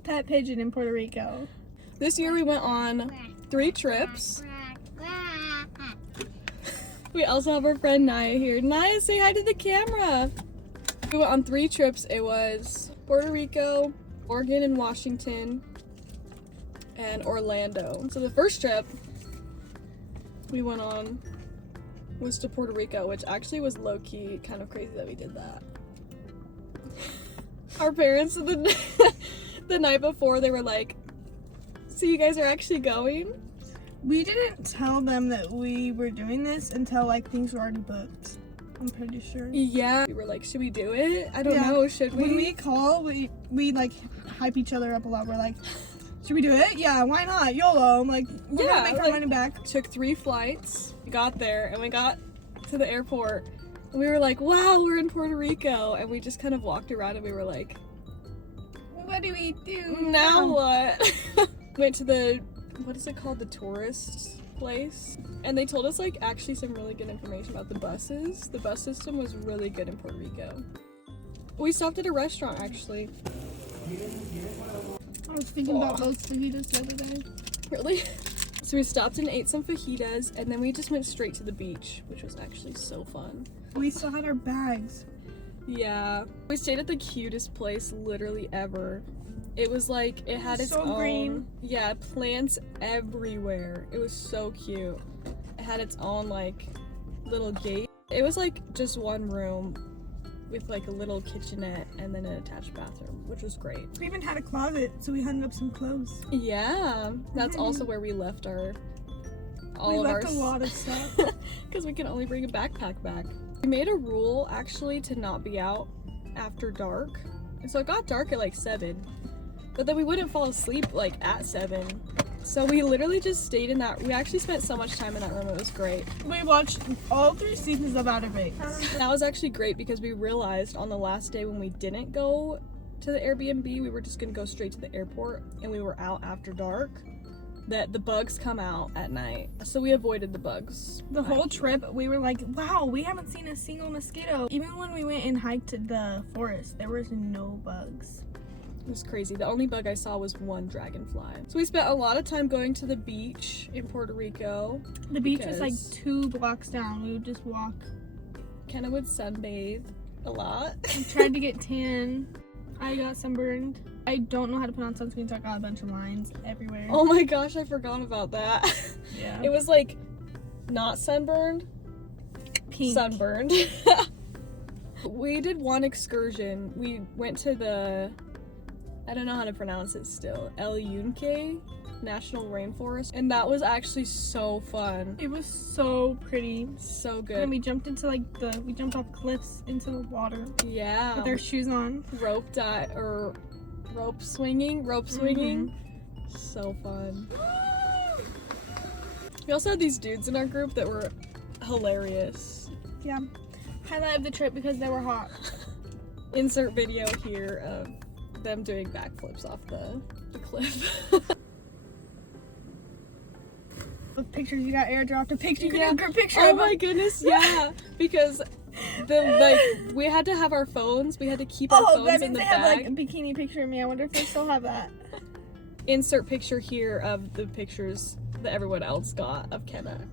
pet pigeon in Puerto Rico. This year we went on 3 trips. We also have our friend Naya here. Naya, say hi to the camera. We went on 3 trips. It was Puerto Rico, Oregon and Washington, and Orlando. So the first trip we went on was to Puerto Rico, which actually was low-key kind of crazy that we did that. Our parents the night before, they were like, so you guys are actually going? We didn't tell them that we were doing this until like things were already booked. I'm pretty sure. Yeah. We were like, should we do it? I don't know, should we? When we call, we like hype each other up a lot. We're like, should we do it? Yeah, why not? YOLO. I'm like, we're gonna make our money back. Took 3 flights. We got there and we got to the airport and we were like, wow, we're in Puerto Rico. And we just kind of walked around and we were like, what do we do now? What? Went to the, what is it called? The tourist place. And they told us like actually some really good information about the buses. The bus system was really good in Puerto Rico. We stopped at a restaurant actually. I was thinking about those fajitas the other day. Really? So we stopped and ate some fajitas and then we just went straight to the beach, which was actually so fun. We still had our bags. Yeah. We stayed at the cutest place literally ever. It was like, it had its so own, green. Yeah, plants everywhere. It was so cute. It had its own like little gate. It was like just one room with like a little kitchenette and then an attached bathroom, which was great. We even had a closet, so we hung up some clothes. Yeah, that's also where we left our We left a lot of stuff. because we can only bring a backpack back. We made a rule actually to not be out after dark. And so it got dark at like 7, but then we wouldn't fall asleep like at 7. So we literally just stayed in that. We actually spent so much time in that room. It was great. We watched all 3 seasons of Outer Banks. That was actually great because we realized on the last day when we didn't go to the Airbnb, we were just gonna go straight to the airport and we were out after dark, that the bugs come out at night. So we avoided the bugs. The whole trip, we were like, wow, we haven't seen a single mosquito. Even when we went and hiked the forest, there was no bugs. It was crazy. The only bug I saw was one dragonfly. So we spent a lot of time going to the beach in Puerto Rico. The beach was like 2 blocks down. We would just walk. Kenna would sunbathe a lot. I tried to get tan. I got sunburned. I don't know how to put on sunscreen, so I got a bunch of lines everywhere. Oh my gosh, I forgot about that. Yeah. It was like not sunburned, Pink. sunburned. We did one excursion. We went to the, I don't know how to pronounce it still, El Yunque National Rainforest, and that was actually so fun. It was so pretty. So good. And we jumped into we jumped off cliffs into the water Yeah. with our shoes on. Rope swinging. So fun. We also had these dudes in our group that were hilarious. Yeah. Highlight of the trip because they were hot. Insert video here of them doing backflips off the cliff. With pictures, you got airdropped a picture. You Yeah. can do a group picture Oh of my them. goodness, yeah. Because we had to have our phones. We had to keep our Oh, phones that in means the they have like a bag. bikini picture of me. I wonder if they still have that. Insert picture here of the pictures that everyone else got of Kenna.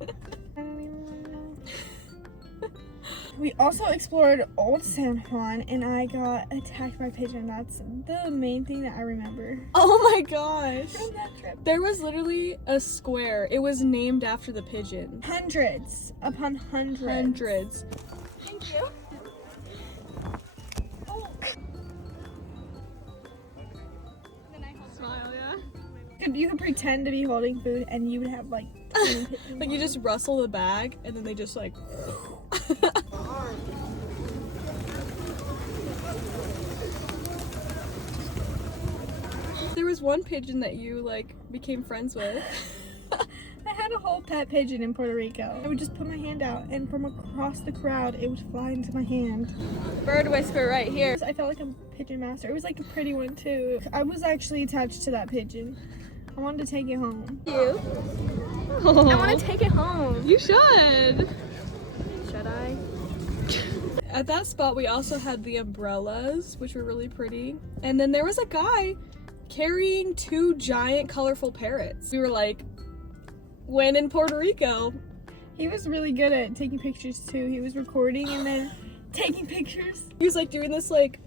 I don't even know. We also explored Old San Juan, and I got attacked by a pigeon. That's the main thing that I remember Oh my gosh. from that trip. There was literally a square. It was named after the pigeon. Hundreds upon hundreds. Hundreds. Thank you. Smile, yeah. You could pretend to be holding food, and you would have like. Like you just rustle the bag and then they just like. There was one pigeon that you like became friends with. I had a whole pet pigeon in Puerto Rico. I would just put my hand out, and from across the crowd, it would fly into my hand. Bird whisper right here. I felt like a pigeon master. It was like a pretty one too. I was actually attached to that pigeon. I wanted to take it home. You? I want to take it home. You should. Should I? at that spot we also had the umbrellas, which were really pretty. And then there was a guy carrying 2 giant colorful parrots. We were like, when in Puerto Rico. He was really good at taking pictures too. He was recording and then taking pictures. He was like doing this like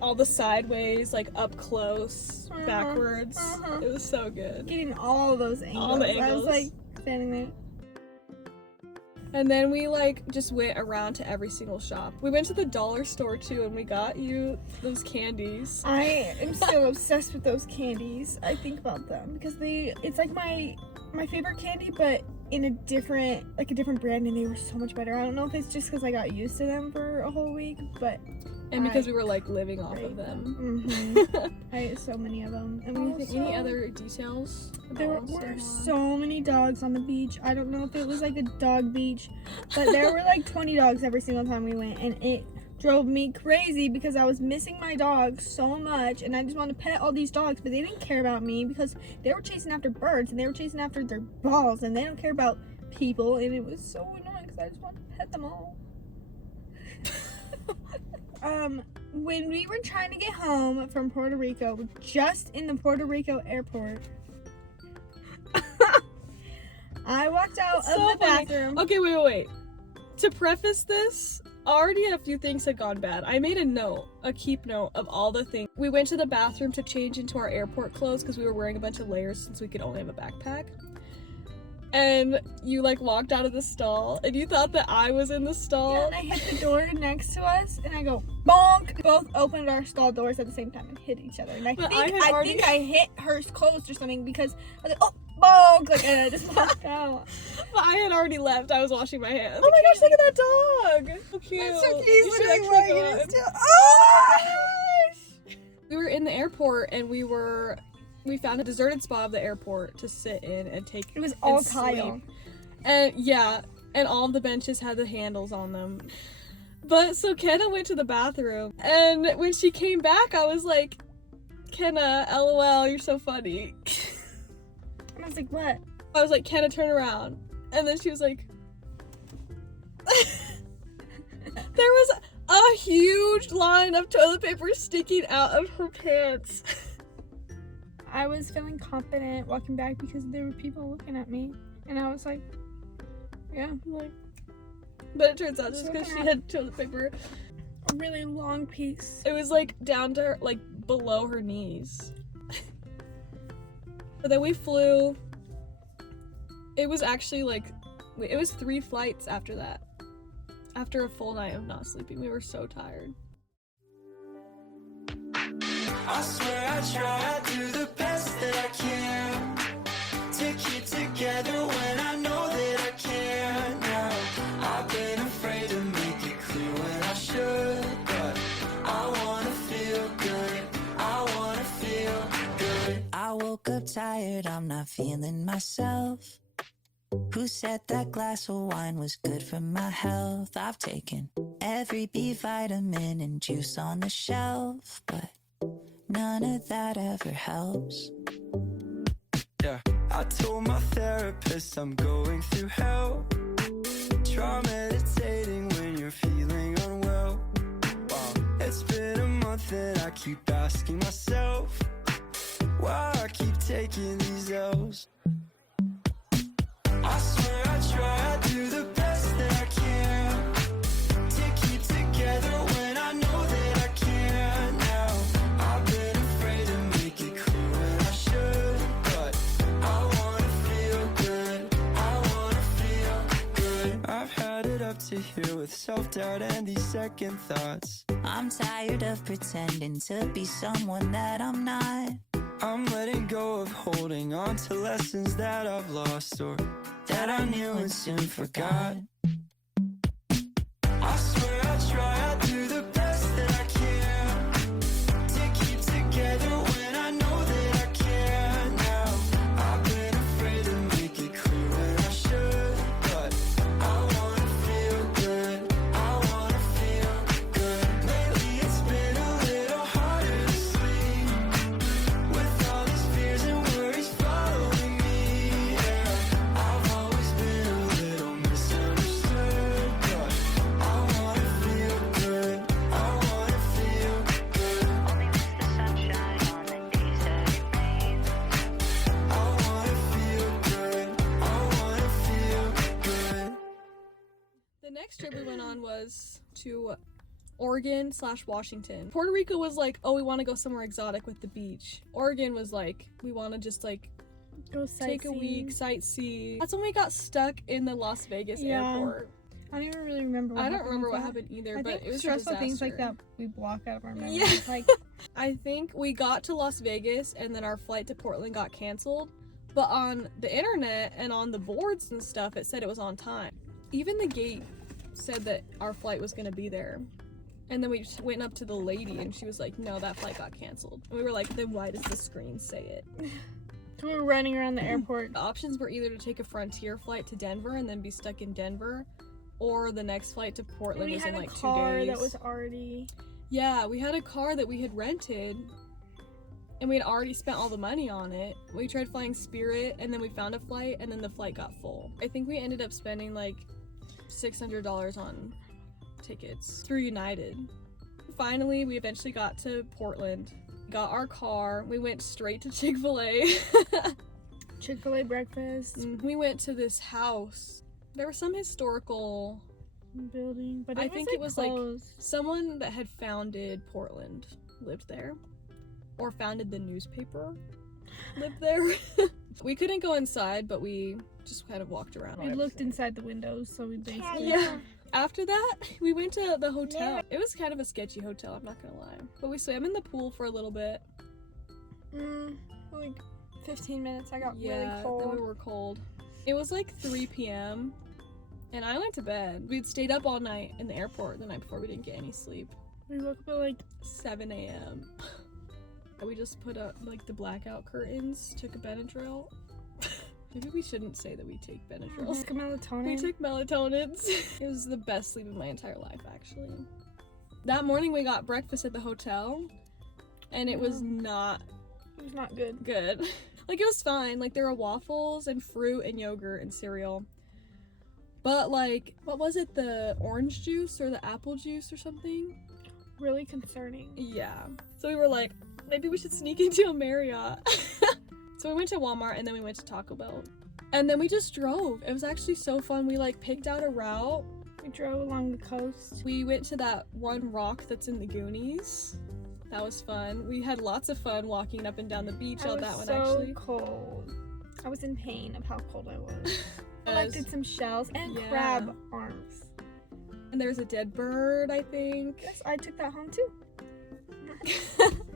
all the sideways, like up close, backwards. It was so good. Getting all those angles. All the angles. I was like standing there. And then we like just went around to every single shop. We went to the dollar store too and we got you those candies. I am still obsessed with those candies. I think about them because it's like my favorite candy, but in a different brand, and they were so much better. I don't know if it's just because I got used to them for a whole week, but and because we were like living off of them. I ate so many of them. And any other details? There were so many dogs on the beach. I don't know if it was like a dog beach, but there were like 20 dogs every single time we went, and it drove me crazy because I was missing my dogs so much, and I just wanted to pet all these dogs, but they didn't care about me because they were chasing after birds and they were chasing after their balls, and they don't care about people, and it was so annoying because I just wanted to pet them all. When we were trying to get home from Puerto Rico, just in the Puerto Rico airport, I walked out of the bathroom. Okay, wait. To preface this, already a few things had gone bad. I made a keep note of all the things. We went to the bathroom to change into our airport clothes because we were wearing a bunch of layers since we could only have a backpack. And you like walked out of the stall and you thought that I was in the stall. Yeah, and I hit the door next to us and I go bonk. We both opened our stall doors at the same time and hit each other. And I think I hit her closed or something because I was like, oh, bonk, like, and I just walked out. But I had already left. I was washing my hands. Oh my gosh, look at that dog. So cute. That's so cute. You should actually go on. Oh my gosh. We were in the airport and we found a deserted spot of the airport to sit in and take. It was all tile. And yeah, and all of the benches had the handles on them. But so Kenna went to the bathroom, and when she came back, I was like, Kenna, LOL, you're so funny. And I was like, what? I was like, Kenna, turn around. And then she was like, there was a huge line of toilet paper sticking out of her pants. I was feeling confident walking back because there were people looking at me, and I was like, yeah, like. But it turns out just because she had toilet paper, a really long piece. it was like down to her, like below her knees. But then we flew. It was actually like, it was 3 flights after that. After a full night of not sleeping, we were so tired. I swear I try to do the best that I can to keep together when I know that I can't now. I've been afraid to make it clear when I should, but I wanna feel good, I wanna feel good. I woke up tired, I'm not feeling myself. Who said that glass of wine was good for my health? I've taken every B vitamin and juice on the shelf, but none of that ever helps. Yeah, I told my therapist I'm going through hell. Try meditating when you're feeling unwell. Wow, it's been a month and I keep asking myself why I keep taking these L's. I swear I try to do the best that I can to keep together when I know that I can't now. I've been afraid to make it clear when I should, but I wanna feel good, I wanna feel good. I've had it up to here with self-doubt and these second thoughts. I'm tired of pretending to be someone that I'm not. I'm letting go of holding on to lessons that I've lost or that I knew and soon forgot. I swear I try to do the best that I can to keep together when I know that I can't now. I've been afraid to make it clear when I should, but I wanna feel good, I wanna feel good. Lately it's been a little harder to sleep with all these fears and worries following me, yeah. I've always been a little misunderstood, but I wanna feel next trip we went on was to Oregon/Washington. Puerto Rico was like, oh, we want to go somewhere exotic with the beach. Oregon was like, we want to just like Go take a week, sightsee. That's when we got stuck in the Las Vegas airport. I don't even really remember what I don't happened remember with what that. happened either, I but think it was a stressful things like disaster. that we block out of our memory. Yeah. Like, I think we got to Las Vegas and then our flight to Portland got canceled. But on the internet and on the boards and stuff, it said it was on time. Even the gate said that our flight was going to be there. And then we just went up to the lady and she was like, no, that flight got canceled. And we were like, then why does the screen say it? so we were running around the airport. The options were either to take a Frontier flight to Denver and then be stuck in Denver, or the next flight to Portland We was had in a like 2 car days. that was already... Yeah, we had a car that we had rented and we had already spent all the money on it. We tried flying Spirit and then we found a flight and then the flight got full. I think we ended up spending like $600 on tickets through United. Finally, we eventually got to Portland, got our car, we went straight to Chick-fil-A. Chick-fil-A breakfast We went to this house. There was some historical building, but I think it was like closed. someone that had founded Portland lived there, or founded the newspaper lived there. We couldn't go inside, but we just kind of walked around. We looked inside the windows, so we basically... Yeah. After that, we went to the hotel. It was kind of a sketchy hotel, I'm not gonna lie. But we swam in the pool for a little bit. Like 15 minutes. I got really Then cold. we were cold. It was like 3 p.m. and I went to bed. We'd stayed up all night in the airport the night before. We didn't get any sleep. We woke up at like 7 a.m. We just put up like the blackout curtains, took a Benadryl. Maybe we shouldn't say that we take Benadryl. took a melatonin. We took melatonins. It was the best sleep of my entire life, actually. That morning we got breakfast at the hotel, and it was not It was not good. good. Like, it was fine. Like, there were waffles and fruit and yogurt and cereal. But, like, what was it? The orange juice or the apple juice or something? Really concerning. Yeah. So we were like, maybe we should sneak into a Marriott. So we went to Walmart and then we went to Taco Bell. And then we just drove. It was actually so fun. We like picked out a route. We drove along the coast. We went to that one rock that's in the Goonies. That was fun. We had lots of fun walking up and down the beach on that one so actually. cold. I was in pain of how cold I was. Yes. Collected some shells and Yeah. crab arms. And there's a dead bird, I think. Yes, I took that home too.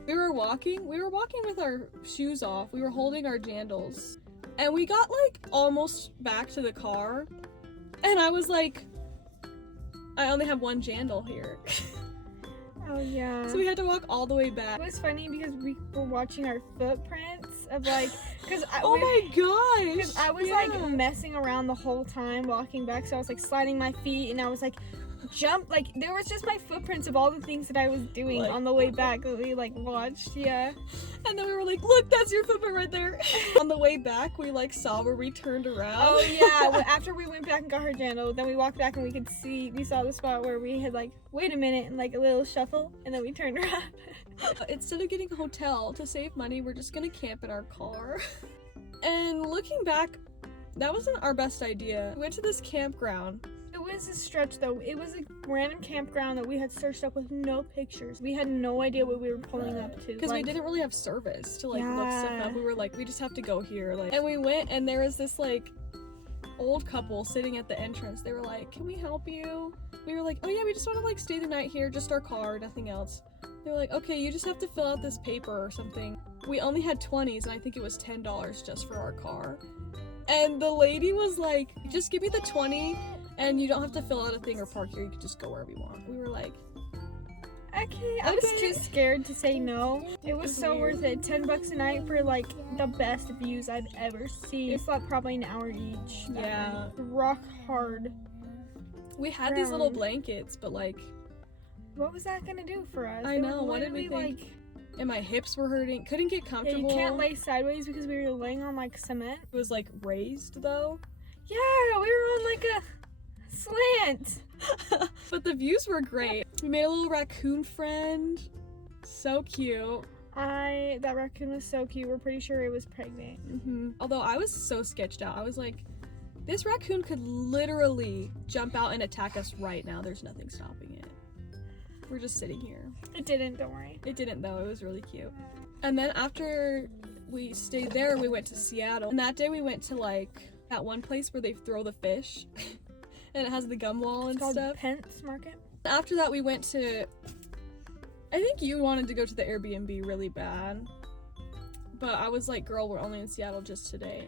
We were walking with our shoes off. We were holding our jandals. And we got like almost back to the car. And I was like, I only have one jandal here. Oh yeah. So we had to walk all the way back. It was funny because we were watching our footprints of like, cause Oh my gosh! Because I was like messing around the whole time walking back, so I was like sliding my feet and I was like jump, like there was just my footprints of all the things that I was doing Like- on the way back that we like watched. Yeah. And then we were like, look, that's your footprint right there. On the way back, we like saw where we turned around. Oh yeah. After we went back and got her jandal, then we walked back and we saw the spot where we had like, wait a minute, and like a little shuffle, and then we turned around. Instead of getting a hotel to save money, we're just gonna camp in our car. And looking back, that wasn't our best idea. We went to this campground. It was a stretch though. It was a random campground that we had searched up with no pictures. We had no idea what we were pulling up to. Because we didn't really have service to like look stuff Yeah. up. We were like, we just have to go here. Like, and we went, and there was this like old couple sitting at the entrance. They were like, can we help you? We were like, oh yeah, we just want to like stay the night here, just our car, nothing else. They were like, okay, you just have to fill out this paper or something. We only had 20s, and I think it was $10 just for our car. And the lady was like, just give me the 20, and you don't have to fill out a thing or park here. You can just go wherever you want. We were like, Okay, I was Okay. too scared to say no. It was It's so weird. worth it. $10 a night for like the best views I've ever seen. We slept probably an hour each. that Yeah. night. Rock hard. we had these little Ground. blankets, but like, What was that gonna do for us? I They were know, what did we literally, think? And my hips were hurting. Couldn't get Yeah, comfortable. you can't lay sideways because we were laying on like cement. It was like raised though. Yeah, we were on like a slant. But the views were great. We made a little raccoon friend. So cute. That raccoon was so cute. We're pretty sure it was pregnant. Although I was so sketched out. I was like, This raccoon could literally jump out and attack us right now. There's nothing stopping it. We're just sitting here. It didn't, don't worry. It didn't though, it was really cute. And then after we stayed there, we went to Seattle. And that day we went to like that one place where they throw the fish and it has the gum wall and It's called stuff. Pence Market. After that we went to, I think you wanted to go to the Airbnb really bad. But I was like, girl, we're only in Seattle just today.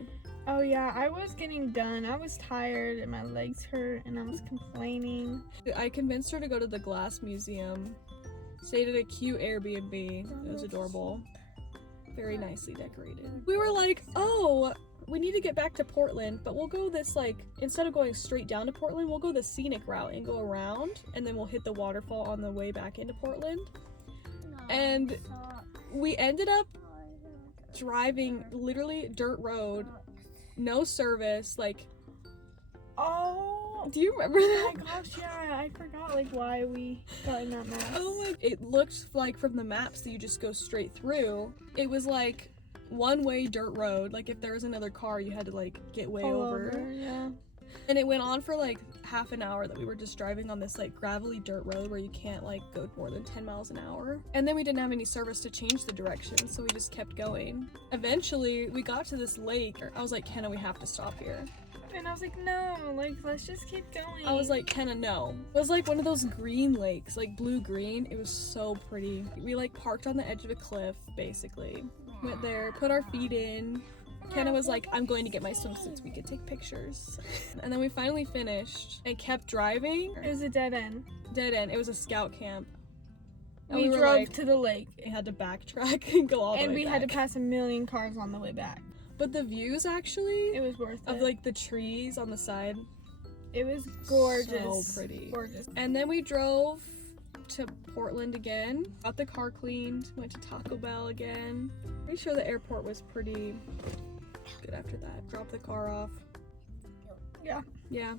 Oh yeah, I was getting done. I was tired and my legs hurt and I was complaining. I convinced her to go to the Glass Museum. Stayed at a cute Airbnb. It was adorable. Very nicely decorated. We were like, oh, we need to get back to Portland, but we'll go this like, instead of going straight down to Portland, we'll go the scenic route and go around, and then we'll hit the waterfall on the way back into Portland. And we ended up driving literally dirt road, no service, like, Oh, do you remember oh that? my gosh, yeah, I forgot like why we got in that mess. Oh my, it looked like from the maps that you just go straight through. It was like one-way dirt road, like if there was another car you had to like get way Pull over. yeah. And it went on for like half an hour that we were just driving on this like gravelly dirt road where you can't like go more than 10 miles an hour. And then we didn't have any service to change the direction, so we just kept going. Eventually we got to this lake. I was like, Kenna, we have to stop here. And I was like, no, like let's just keep going. I was like, Kenna, no. It was like one of those green lakes, like blue-green. It was so pretty. We like parked on the edge of a cliff, basically. Went there, put our feet in. Kenna was like, I'm going to get my swimsuits, we could take pictures. And then we finally finished and kept driving. it was a dead end. Dead end. It was a scout camp. And We were drove like, to the lake we had to backtrack and go all the way and we had to back. pass a million cars on the way back. But the views actually It was worth of it. like the trees on the side, It was gorgeous. so pretty. Gorgeous. And then we drove to Portland again, got the car cleaned, went to Taco Bell again. Pretty sure the airport was pretty good after that. Dropped the car off. Yeah. Yeah.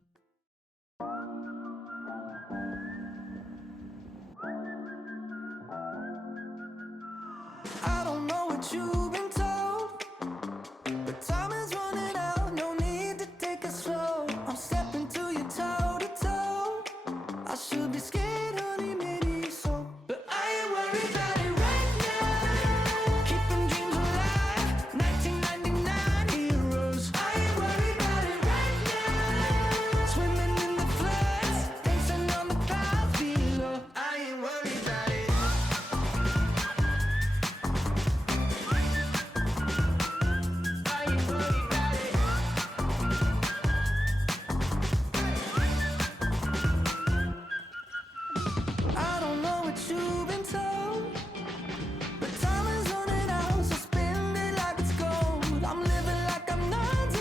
I don't know what you've been told, but time is running out. No need to take it slow. I'm stepping to you toe to toe. I should be scared, honey, maybe so, but I ain't worried about it right now. Keeping dreams alive, 1999 heroes. I ain't worried about it right now. Swimming in the floods, dancing on the clouds below. I ain't worried about it. I don't know what you've been told, but time is running out, so spend it like it's gold. I'm living like I'm 90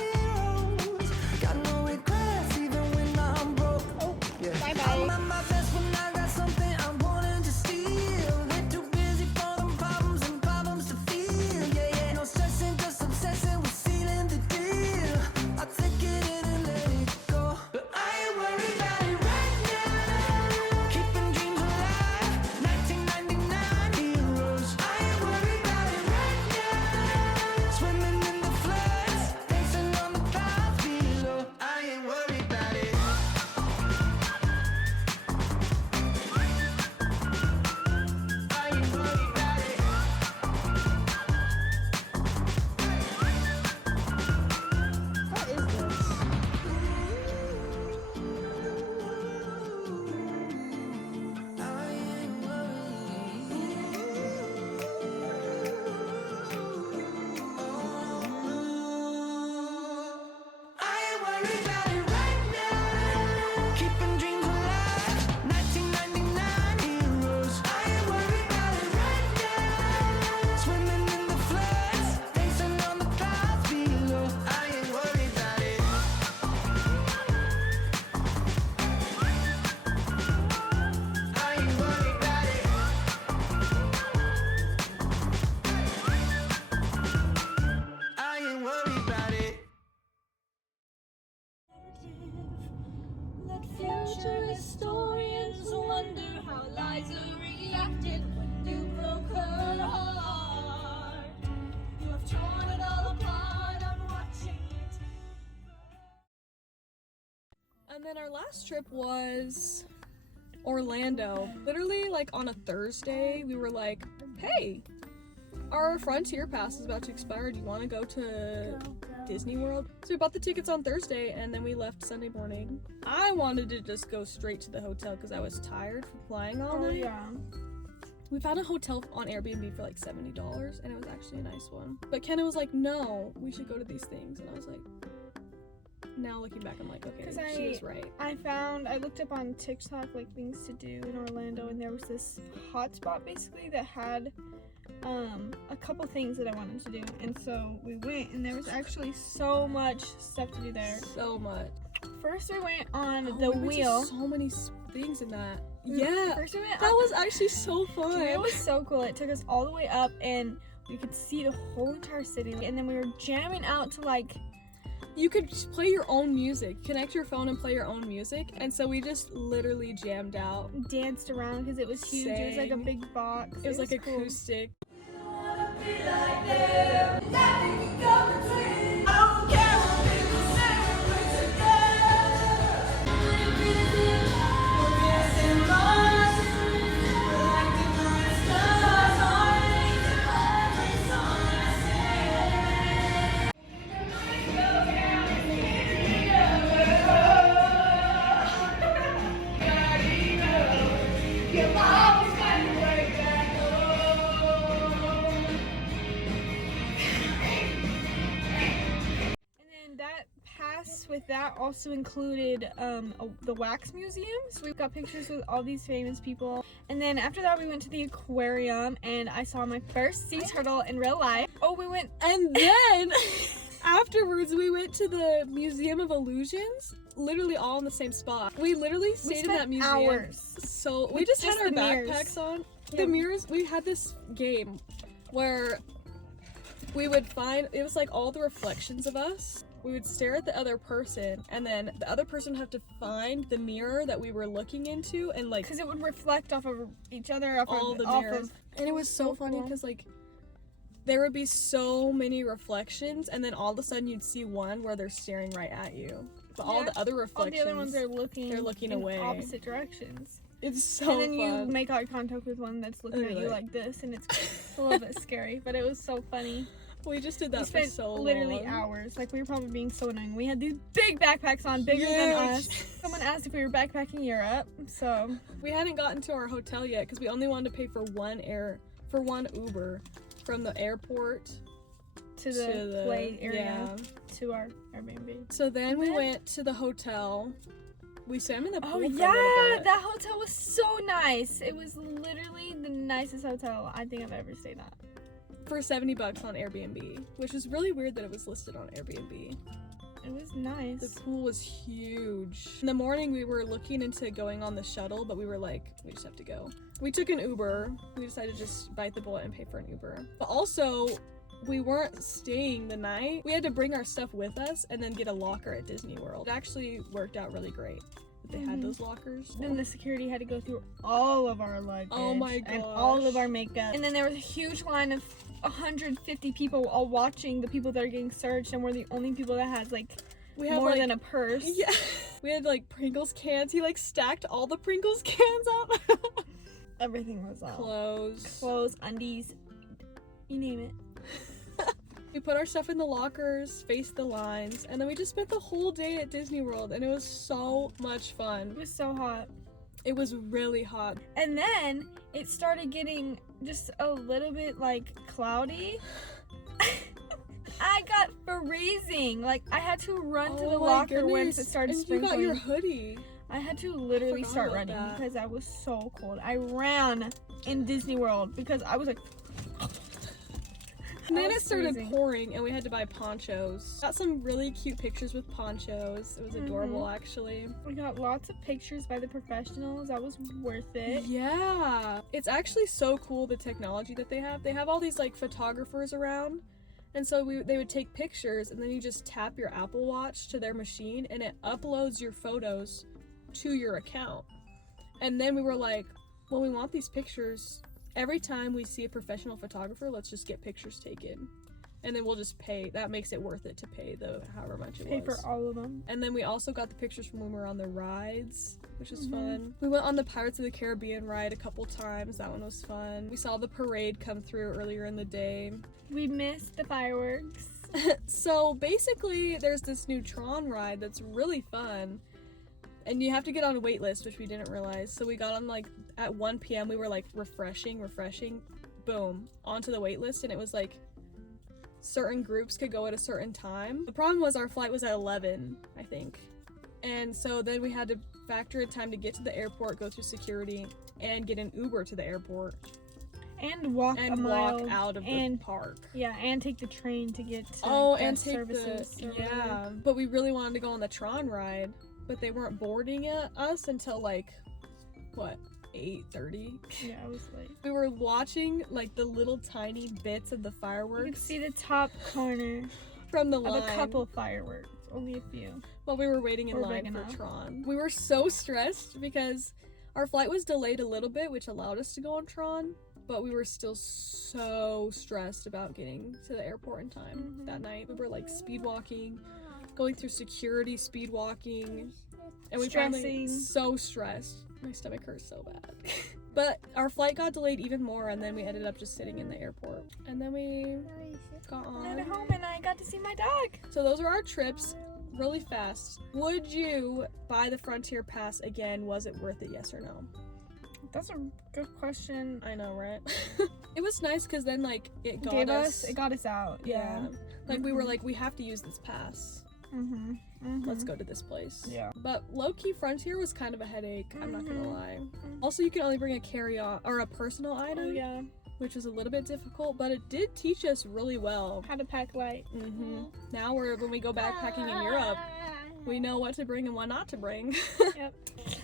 got no regrets even when I'm broke. Oh, yeah. Bye-bye. I'm at my best when I got something I wanted to steal. Get too busy for them problems and problems to feel. Yeah, yeah. No stressing, just obsessing with sealing the deal. I take it in and let it go, but I ain't worried about it right now. Keeping dreams alive, 1999 heroes. I ain't worried about it right now. Swimming in the floods, dancing on the clouds below. I ain't worried about it. I ain't worried about it. What is this? I ain't worried about it right now. Keeping dreams alive, 1999 heroes. I ain't worried about it right now. Swimming in the floods, dancing on the clouds below. I ain't worried about it. I ain't worried about it. I ain't worried about it. Let future historians wonder how Liza reacted when you broke her heart. You have torn it all apart. And then our last trip was Orlando. Literally, like on a Thursday, we were like, hey, our Frontier Pass is about to expire. Do you want to go to Disney World? So we bought the tickets on Thursday and then we left Sunday morning. I wanted to just go straight to the hotel because I was tired from flying all night. Yeah. We found a hotel on Airbnb for like $70 and it was actually a nice one. But Kenna was like, no, we should go to these things. And I was like, now looking back, I'm like, okay, she was right. I looked up on TikTok like things to do in Orlando, and there was this hotspot basically that had a couple things that I wanted to do, and so we went, and there was actually so much stuff to do there. So much. First we went on the we went to wheel. so many things in that. Yeah, First we went that was actually so fun. It was so cool. It took us all the way up, and we could see the whole entire city, and then we were jamming out to like. You could play your own music, connect your phone and play your own music, and so we just literally jammed out. Danced around because it was huge. It was like a big box. It was like cool. acoustic. With that also included the wax museum, so we've got pictures with all these famous people. And then after that we went to the aquarium and I saw my first sea turtle in real life. And then afterwards we went to the Museum of Illusions, literally all in the same spot. We literally stayed in that museum hours. So we just had our backpacks on. Yeah. The mirrors, we had this game where we would find, it was like all the reflections of us. We would stare at the other person, and then the other person would have to find the mirror that we were looking into, and like, because it would reflect off of each other, all the mirrors. And it was so funny because like there would be so many reflections, and then all of a sudden you'd see one where they're staring right at you, but all the other reflections, all the other ones are looking away, in opposite directions. It's so fun. And then you make eye contact with one that's looking at you like this, and it's a little bit scary, but it was so funny. We just did that we spent for so literally long. hours. Like, we were probably being so annoying. We had these big backpacks on, bigger than us. Someone asked if we were backpacking Europe, so. We hadn't gotten to our hotel yet because we only wanted to pay for one Uber from the airport to the play area to our Airbnb. So then we went to the hotel. We swam in the pool for a little bit. That hotel was so nice. It was literally the nicest hotel I think I've ever stayed at. For $70 on Airbnb, which was really weird that it was listed on Airbnb. It was nice. The pool was huge. In the morning, we were looking into going on the shuttle, but we were like, we just have to go. We took an Uber. We decided to just bite the bullet and pay for an Uber. But also, we weren't staying the night. We had to bring our stuff with us and then get a locker at Disney World. It actually worked out really great. They had those lockers. Then the security had to go through all of our luggage. Oh my gosh. And all of our makeup. And then there was a huge line of 150 people all watching the people that are getting searched, and we're the only people that has like more than a purse. Yeah. We had like Pringles cans. He like stacked all the Pringles cans up. Everything was on. Clothes, undies, you name it. We put our stuff in the lockers, faced the lines, and then we just spent the whole day at Disney World, and it was so much fun. It was so hot. It was really hot. And then it started getting just a little bit like cloudy. I got freezing. Like, I had to run to the locker once it started sprinkling. You got your hoodie. I had to literally start running because I was so cold. I ran in Disney World because I was like... And then it started pouring and we had to buy ponchos. Got some really cute pictures with ponchos. It was adorable, actually. We got lots of pictures by the professionals. That was worth it. Yeah. It's actually so cool, the technology that they have. They have all these like photographers around. And so they would take pictures and then you just tap your Apple Watch to their machine and it uploads your photos to your account. And then we were like, well, we want these pictures. Every time we see a professional photographer, let's just get pictures taken. And then we'll just pay. That makes it worth it to pay the however much it Pay was. for all of them. And then we also got the pictures from when we were on the rides, which was fun. We went on the Pirates of the Caribbean ride a couple times. That one was fun. We saw the parade come through earlier in the day. We missed the fireworks. So basically, there's this new Tron ride that's really fun. And you have to get on a wait list, which we didn't realize. So we got on like at 1 p.m. We were like refreshing, boom, onto the wait list. And it was like certain groups could go at a certain time. The problem was our flight was at 11, I think. And so then we had to factor in time to get to the airport, go through security, and get an Uber to the airport. And walk And a mile. walk out of the park. Yeah, and take the train to get to And guest take services. the, yeah. But we really wanted to go on the Tron ride, but they weren't boarding us until like, what, 8:30? Yeah, I was late. We were watching like the little tiny bits of the You could fireworks see the top corner from the of line. a couple fireworks. Only a few. While we were waiting in We're line big for enough. Tron. We were so stressed because our flight was delayed a little bit, which allowed us to go on Tron, but we were still so stressed about getting to the airport in time that night. We were like speed walking, going through security, speed walking, and we finally Stressing. so stressed. My stomach hurts so bad. But our flight got delayed even more, and then we ended up just sitting in the airport. And then we got I got on. home and I got to see my dog. So those are our trips. Really fast. Would you buy the Frontier Pass again? Was it worth it? Yes or no? That's a good question. I know, right? It was nice because then like it got It us. got us out. Yeah. Like we were like, we have to use this pass. Mm-hmm. Let's go to this place. Yeah. But low-key Frontier was kind of a headache. I'm not gonna lie. Also, you can only bring a carry-on or a personal item. Oh yeah. Which was a little bit difficult, but it did teach us really well. How to pack light. Now when we go backpacking in Europe, we know what to bring and what not to bring. Yep.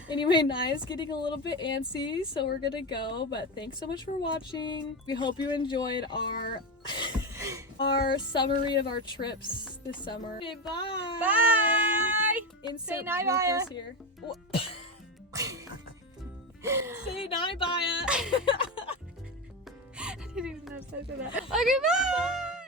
Anyway, Naya's getting a little bit antsy, so we're gonna go, but thanks so much for watching. We hope you enjoyed our summary of our trips this summer. Okay, bye! Bye! Insert Say night, bloopers Baya. here. Say night, Baya! I didn't even know if I said that. Okay, bye!